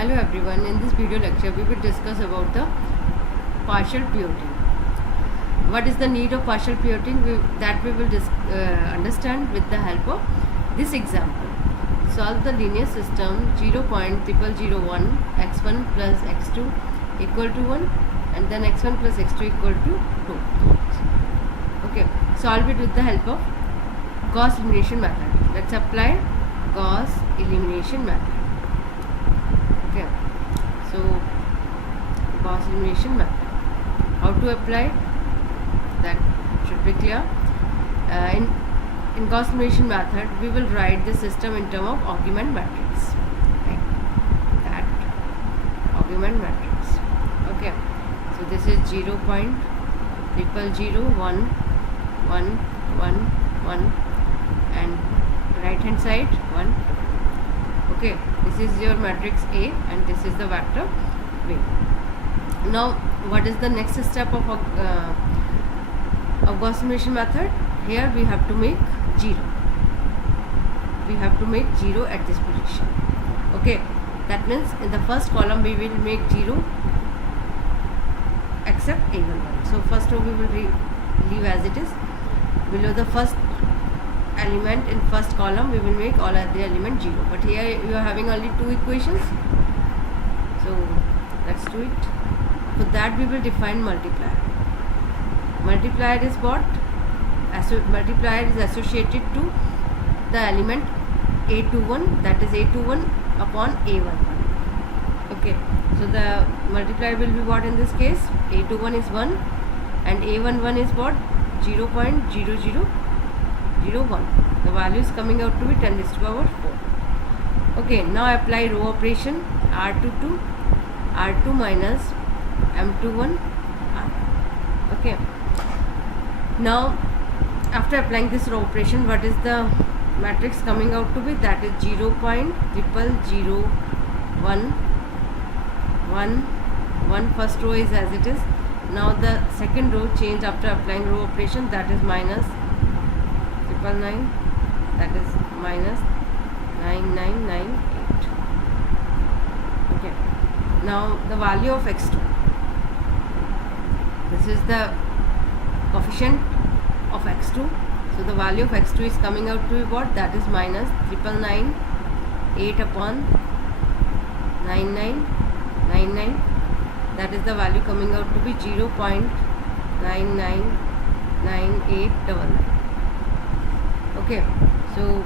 Hello everyone, in this video lecture we will discuss about the partial pivoting. What is the need of partial pivoting? That we will understand with the help of this example. Solve the linear system 0.0001 x1 plus x2 equal to 1 and then x1 plus x2 equal to 2. Okay, solve it with the help of Gauss elimination method. Let's apply Gauss elimination method. Okay, so Gauss elimination method. How to apply? That should be clear. In Gauss elimination method, we will write the system in terms of augment matrix. Like that, augment matrix. Okay, so this is 0.000111 and right hand side 1. Okay, this is your matrix A and this is the vector B. Now what is the next step of Gauss elimination method? Here we have to make 0. We have to make 0 at this position. Okay, that means in the first column we will make 0 except A11. So first row we will leave as it is. Below the first element in first column we will make all other element 0, but here you are having only 2 equations, so let's do it. For that we will define multiplier. Multiplier is what? Multiplier is associated to the element A21, that is A21 upon A11. Okay, so the multiplier will be what in this case? A21 is 1 and A11 is what? 0.0001. The value is coming out to be 10 raised to the power 4. Okay, now apply row operation R22 R2 minus M21 R. Okay, now after applying this row operation, what is the matrix coming out to be? That is 0.000111. First row is as it is. Now the second row change after applying row operation, that is minus 999, that is minus 9998. Okay, now the value of x2, this is the coefficient of x2, so the value of x2 is coming out to be what? That is minus 998 upon 9999. That is the value coming out to be 0.999899. Okay, so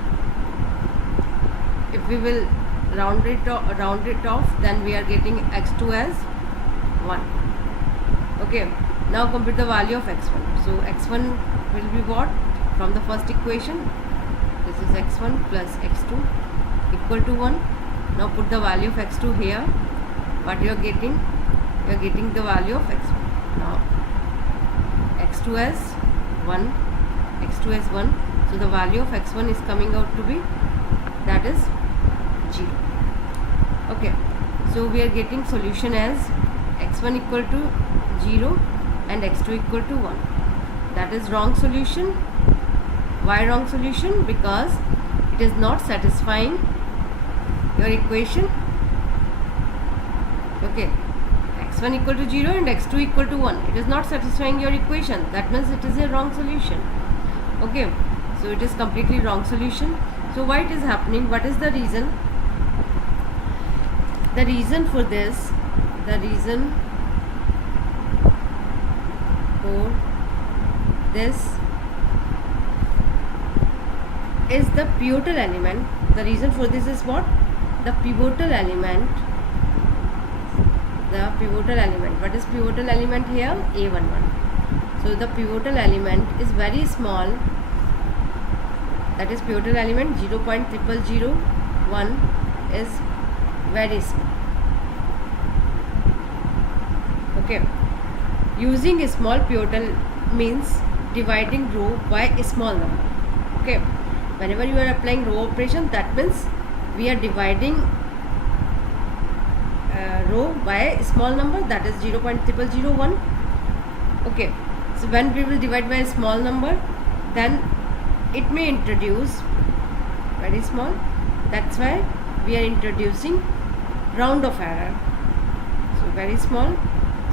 if we will round it off, then we are getting x2 as 1. Okay, now compute the value of x1. So x1 will be what? From the first equation, this is x1 plus x2 equal to 1. Now put the value of x2 here. What you are getting? You are getting the value of x1. Now x2 as 1, x2 as 1. So the value of x1 is coming out to be, that is 0. Okay, so we are getting solution as x1 equal to 0 and x2 equal to 1. That is wrong solution. Why wrong solution? Because it is not satisfying your equation. Okay, x1 equal to 0 and x2 equal to 1. It is not satisfying your equation. That means it is a wrong solution. Okay, so it is completely wrong solution. So why it is happening? What is the reason? The reason for this, is the pivotal element. The reason for this is what? The pivotal element. What is pivotal element here? A11. So the pivotal element is very small. That is pivotal element 0.0001 is very small. Okay, using a small pivotal means dividing row by a small number. Okay, whenever you are applying row operation, that means we are dividing row by a small number, that is 0.0001. Okay, so when we will divide by a small number, then it may introduce very small. That's why we are introducing round of error. So very small.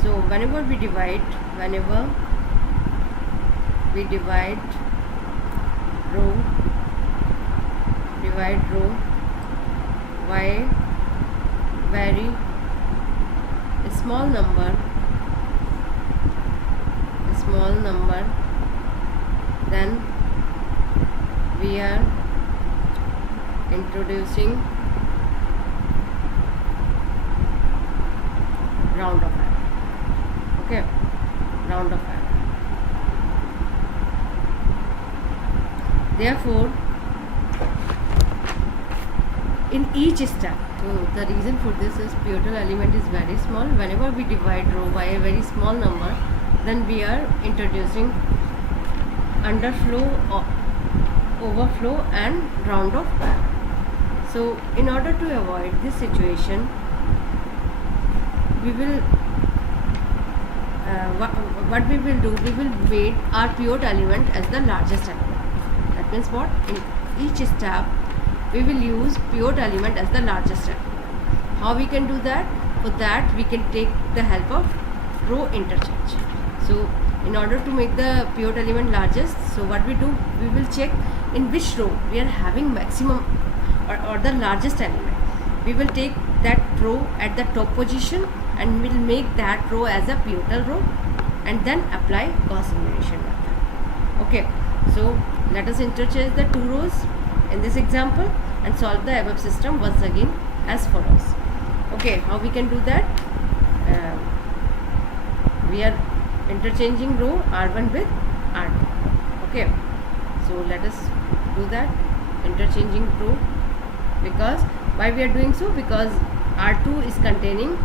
So whenever we divide row by very small number, then we are introducing round of error. Okay, round of error. Therefore, in each step, so the reason for this is pivotal element is very small. Whenever we divide row by a very small number, then we are introducing underflow, overflow and round of error. So in order to avoid this situation, we will what we will do, we will weight our pivot element as the largest element. That means what? In each step we will use pivot element as the largest element. How we can do that? For that we can take the help of row interchange. So in order to make the pivot element largest, so what we do, we will check in which row we are having maximum or the largest element. We will take that row at the top position and we'll make that row as a pivotal row and then apply Gauss elimination method. Okay, so let us interchange the two rows in this example and solve the above system once again as follows. Okay, how we can do that? We are interchanging row R1 with R2. Okay, so let us do that, interchanging row. Because why we are doing so? Because R2 is containing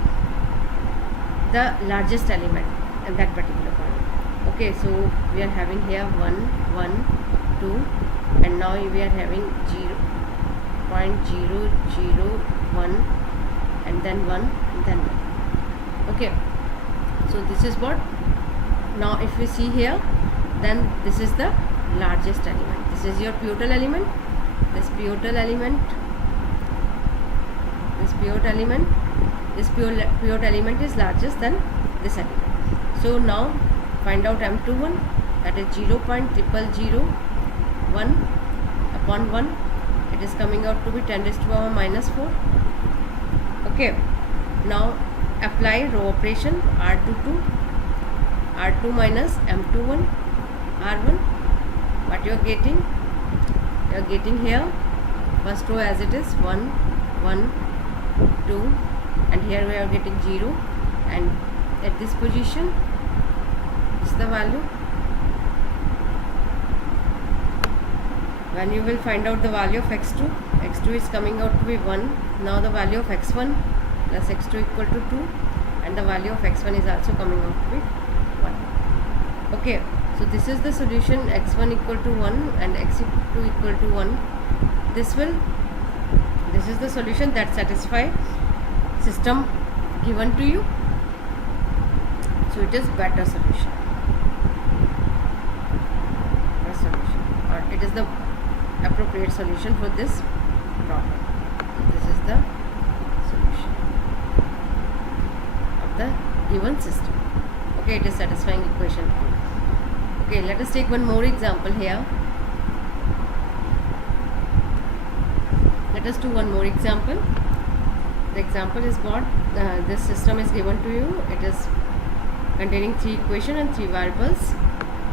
the largest element in that particular column. Okay, so we are having here 1, 1, 2, and now we are having 0.001 and then 1 and then 1. Okay, so this is what. Now if we see here, then this is the largest element. This is your pivotal element. This pivot element is largest than this element. So now find out M21, that is 0.0001 upon 1. It is coming out to be 10 raised to power minus 4. Okay, now apply row operation R2 minus M21 R1. What you are getting? You are getting here first row as it is 1, 1, 2, and here we are getting 0, and at this position is the value. When you will find out the value of x2 is coming out to be 1. Now the value of x1 plus x2 equal to 2, and the value of x1 is also coming out to be 1. Okay, so this is the solution, x1 equal to 1 and x2 equal to 1. This is the solution that satisfies system given to you. So it is better solution, or it is the appropriate solution for this problem. This is the solution of the given system. Okay, it is satisfying equation 2. Okay, let us take one more example here. Let us do one more example. The example is what? This system is given to you. It is containing 3 equations and 3 variables,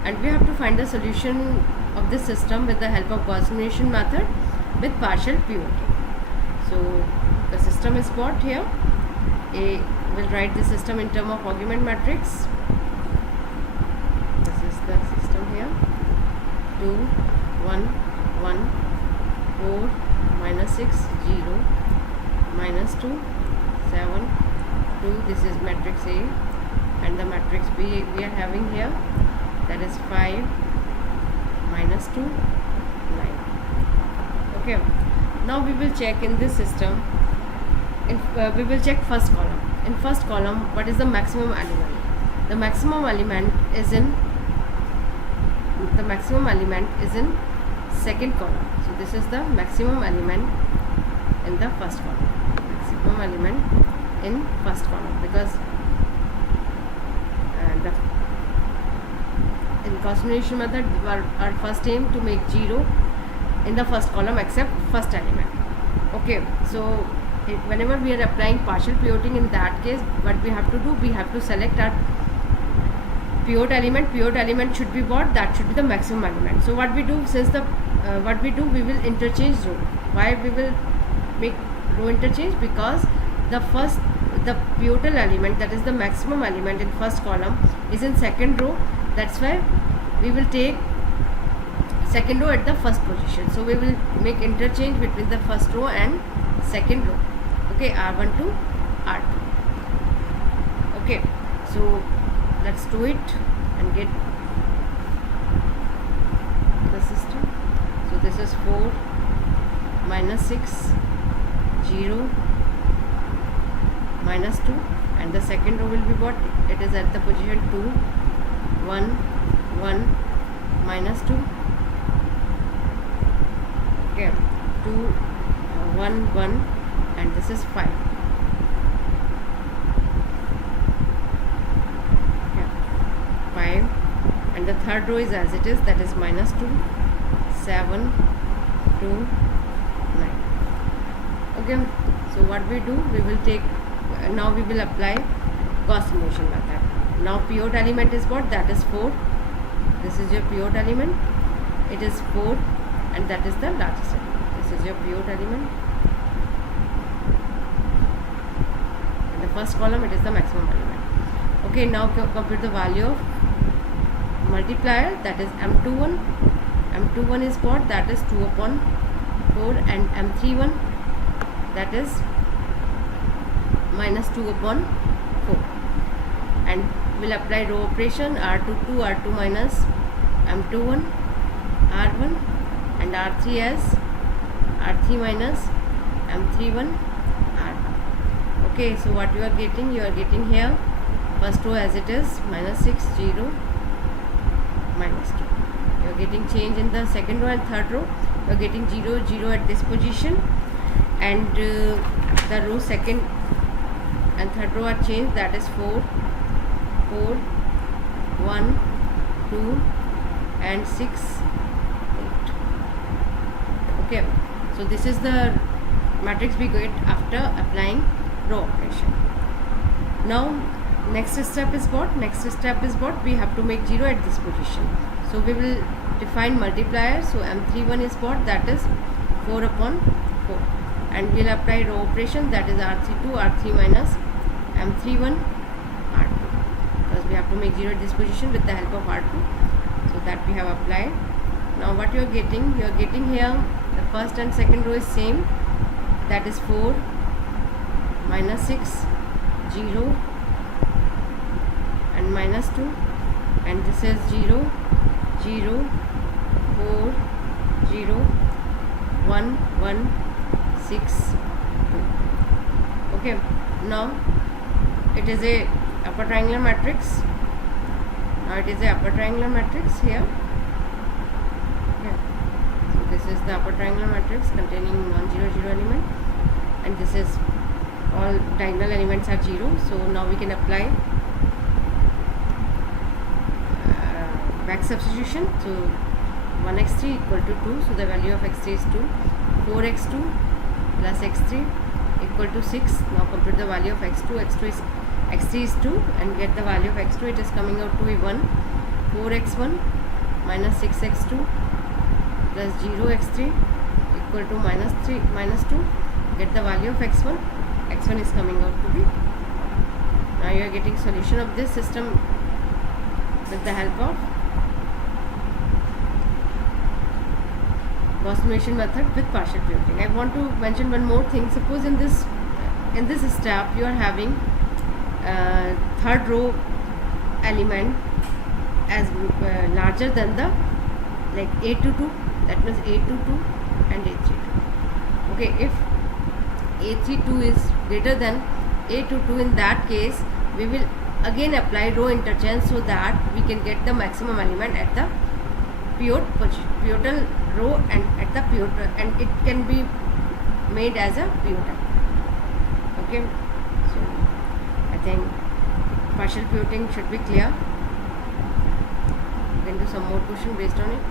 and we have to find the solution of this system with the help of Gauss elimination method with partial pivoting. So the system is what here? We'll write the system in terms of argument matrix. This is the system here. 2, 1, 1, 4, minus 6, 0, minus 2, 7, 2. This is matrix A, and the matrix B we are having here, that is 5, minus 2, 9. Okay, now we will check in this system. We will check first column. In first column, what is the maximum element? The maximum element is in second column. So this is the maximum element in the first column. Maximum. maximum element in first column, because in Gauss elimination method our first aim to make 0 in the first column except first element. Okay, so whenever we are applying partial pivoting, in that case what we have to do, we have to select our pivot element. Pivot element should be what? That should be the maximum element. So what we do, since the we will interchange row. Why we will make row interchange? Because the pivotal element, that is the maximum element in first column, is in second row. That's why we will take second row at the first position. So we will make interchange between the first row and second row. Okay, R1 to R2. Okay, so let's do it and get the system. So this is 4 minus 6 0 minus 2, and the second row will be what? It is at the position 2 1 1 minus 2. Okay, 2 1 1, and this is 5. Okay, 5, and the third row is as it is, that is minus 2 7 2 9. Okay, so what we do, we will take now we will apply Gauss elimination method. Now pivot element is what? That is 4. This is your pivot element. It is 4, and that is the largest element. This is your pivot element. In the first column, it is the maximum element. Okay, now compute the value of multiplier, that is M21. M21 is what? That is 2 upon 4, and M31, that is minus 2 upon 4. And we'll apply row operation, R2 to R2 minus M21 R1, and R3 as R3 minus M31 R1. Okay, so what you are getting here first row as it is, minus 6 0 minus 2. You are getting change in the second row and third row. You are getting 0 0 at this position, and the row second and third row are changed, that is 4 4 1 2 and 6 8. Okay, so this is the matrix we get after applying row operation. Now next step is what? We have to make 0 at this position. So we will define multiplier. So M31 is what? That is 4 upon 4, and we'll apply row operation, that is R32 R3 minus M31 R2, because we have to make 0 at this position with the help of R2. So that we have applied. Now what you are getting here, the first and second row is same, that is 4 minus 6 0 and minus 2, and this is 0 0 4 0 1 1 6 2. Okay, now it is a upper triangular matrix. Here. Okay, so this is the upper triangular matrix containing non-zero element, and this is all diagonal elements are 0. So now we can apply back substitution. So 1x3 equal to 2, so the value of x3 is 2. 4x2 plus x3 equal to 6. Now compute the value of x3 is 2, and get the value of x2. It is coming out to be 1. 4x1 minus 6x2 plus 0x3 equal to minus 2. Get the value of x1. x1 is coming out to be. Now you are getting solution of this system with the help of Gauss elimination method with partial pivoting. I want to mention one more thing. Suppose in this step you are having third row element as larger than the like A22, that means A22 and A32. Okay, if A32 is greater than A22, in that case we will again apply row interchange, so that we can get the maximum element at the pivotal row and at the pivot, and it can be made as a pivot. Okay, so I think partial pivoting should be clear. Then do some more question based on it.